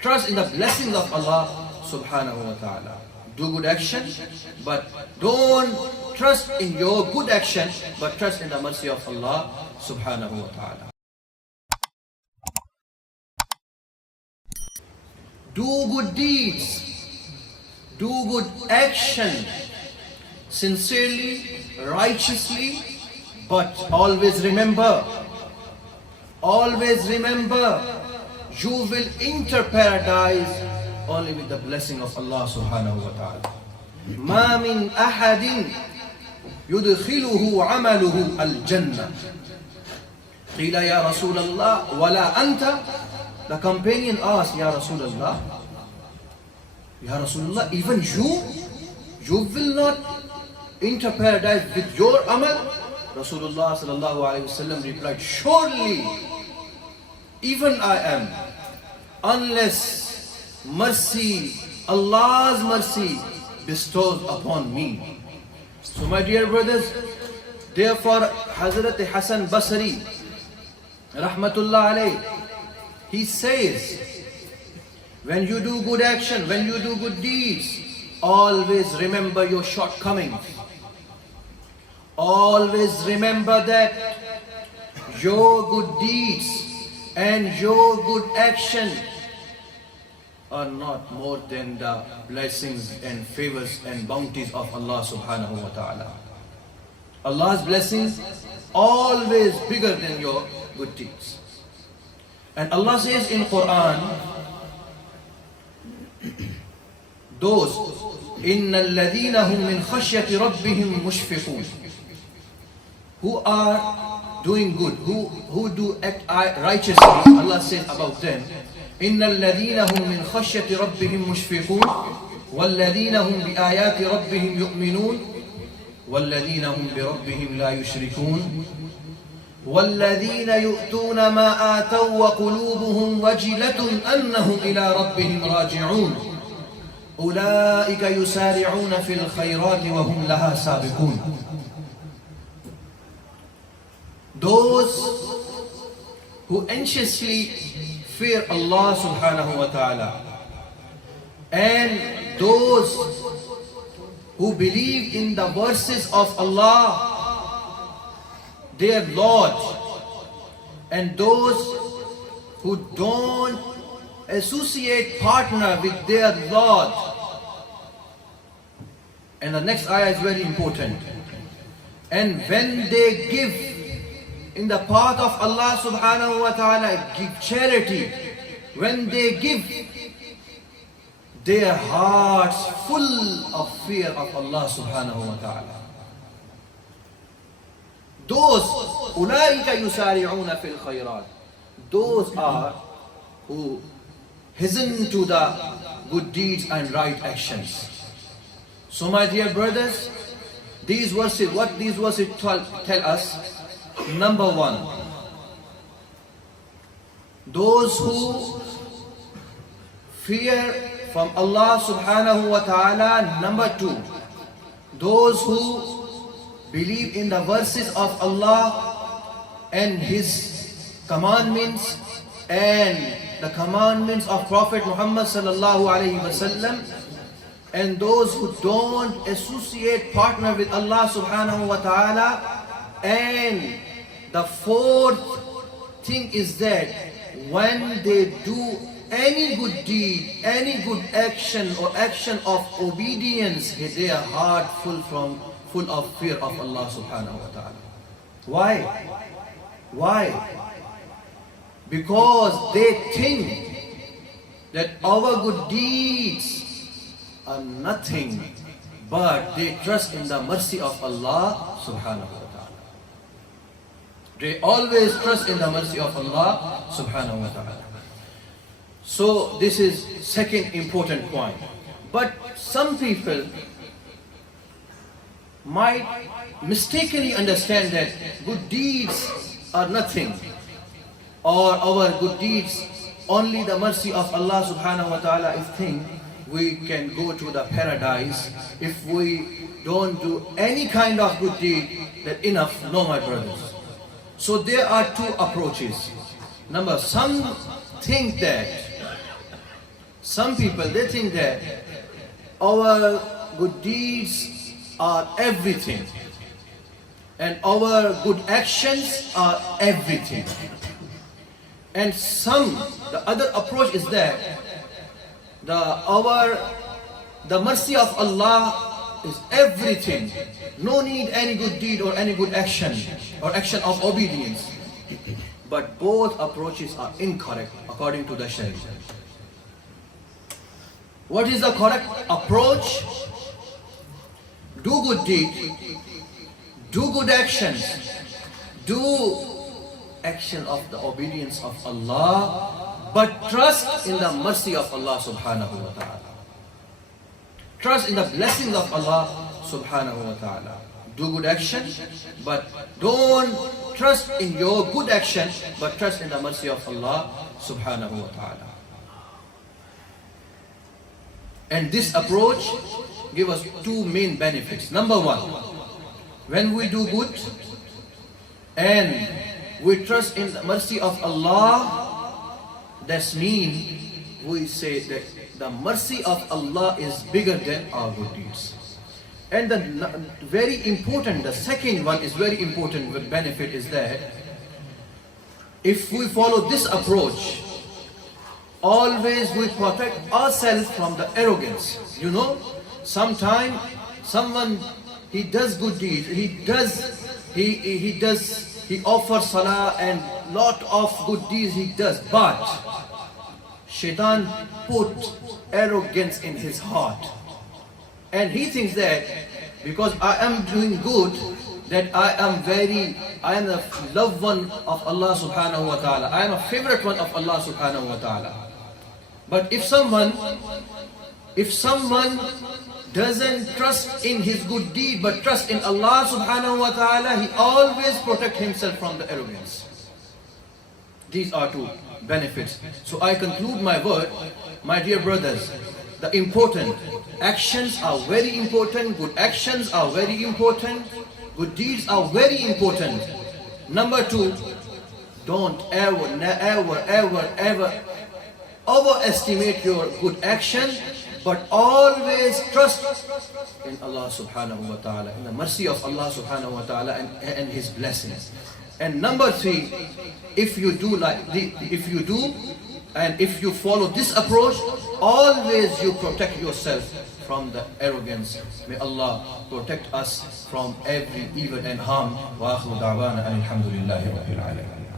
Trust in the blessings of Allah subhanahu wa ta'ala. Do good action, but don't trust in your good action, but trust in the mercy of Allah subhanahu wa ta'ala. Do good deeds, do good action, sincerely, righteously, but always remember, you will enter paradise only with the blessing of Allah subhanahu wa ta'ala. ما من أحد يدخله عمله الجنة قيل يا رسول الله ولا أنت. The companion asked, Ya Rasulullah, Ya Rasulullah, even you will not enter paradise with your amal? Rasulullah sallallahu alayhi wasallam replied, surely, even I am, unless mercy, Allah's mercy bestows upon me. So my dear brothers, therefore Hazrat Hasan Basri, rahmatullah alayhi, he says, when you do good action, when you do good deeds, always remember your shortcomings. Always remember that your good deeds and your good action are not more than the blessings and favors and bounties of Allah subhanahu wa ta'ala. Allah's blessings always bigger than your good deeds. And Allah says in Quran, those إِنَّ الَّذِينَ هُمْ مِنْ خَشْيَةِ رَبِّهِمْ مُشْفِقُونَ, who are doing good, who do act righteously, Allah says about them, إِنَّ الَّذِينَ هُمْ مِنْ خَشْيَةِ رَبِّهِمْ مُشْفِقُونَ وَالَّذِينَ هُمْ بِآيَاتِ رَبِّهِمْ يُؤْمِنُونَ وَالَّذِينَ هُمْ بِرَبِّهِمْ لَا يُشْرِكُونَ وَالَّذِينَ يُؤْتُونَ مَا آتَوْا وَقُلُوبُهُمْ وَجِلَةٌ أَنَّهُمْ إِلَىٰ رَبِّهِمْ رَاجِعُونَ أُولَٰئِكَ يُسَارِعُونَ فِي الْخَيْرَاتِ وَهُمْ لَهَا سَابِقُونَ. Those who anxiously fear Allah subhanahu wa ta'ala, and those who believe in the verses of Allah, their Lord, and those who don't associate partner with their Lord. And the next ayah is very important. And when they give in the path of Allah subhanahu wa ta'ala, give charity, when they give, their hearts full of fear of Allah subhanahu wa ta'ala. Those أولئك يسارعون في الخيرات, those are who hasten to the good deeds and right actions. So my dear brothers, these verses, what these verses tell us? Number one, those who fear from Allah subhanahu wa ta'ala. Number two, those who believe in the verses of Allah and His commandments and the commandments of Prophet Muhammad sallallahu alaihi wasallam, and those who don't associate partner with Allah subhanahu wa ta'ala. And the fourth thing is that when they do any good deed, any good action or action of obedience, their heart full of fear of Allah subhanahu wa ta'ala. Why? Because they think that our good deeds are nothing, but they trust in the mercy of Allah subhanahu wa ta'ala. They always trust in the mercy of Allah subhanahu wa ta'ala. So this is second important point. But some people might mistakenly understand that good deeds are nothing, or our good deeds only the mercy of Allah subhanahu wa ta'ala is thing. We can go to the paradise if we don't do any kind of good deed. That enough? No, my brothers. So there are two approaches. Number, some think that Some people, they think that our good deeds are everything and our good actions are everything. And the other approach is that the mercy of Allah is everything. No need any good deed or any good action or action of obedience. But both approaches are incorrect according to the Sharia. What is the correct approach? Do good deed, do good actions, do action of the obedience of Allah, but trust in the mercy of Allah subhanahu wa ta'ala. Trust in the blessings of Allah subhanahu wa ta'ala. Do good action, but don't trust in your good action, but trust in the mercy of Allah subhanahu wa ta'ala. And this approach gives us two main benefits. Number one, when we do good and we trust in the mercy of Allah, that means we say that the mercy of Allah is bigger than our good deeds. And the second one is very important benefit is that if we follow this approach, always we protect ourselves from the arrogance. You know, sometimes someone, he does good deeds, he offers salah and lot of good deeds he does, but Shaitan put arrogance in his heart. And he thinks that because I am doing good, that I am the loved one of Allah subhanahu wa ta'ala. I am a favorite one of Allah subhanahu wa ta'ala. But if someone doesn't trust in his good deed, but trust in Allah subhanahu wa ta'ala, he always protect himself from the arrogance. These are two benefits. So I conclude my word, my dear brothers, the important actions are very important, good actions are very important, good deeds are very important. Number two, don't ever overestimate your good action, but always trust in Allah subhanahu wa ta'ala, in the mercy of Allah subhanahu wa ta'ala and His blessings. And number three, if you do and if you follow this approach, always you protect yourself from the arrogance. May Allah protect us from every evil and harm. Wa akhiru da'wana alhamdulillahi rabbil alamin.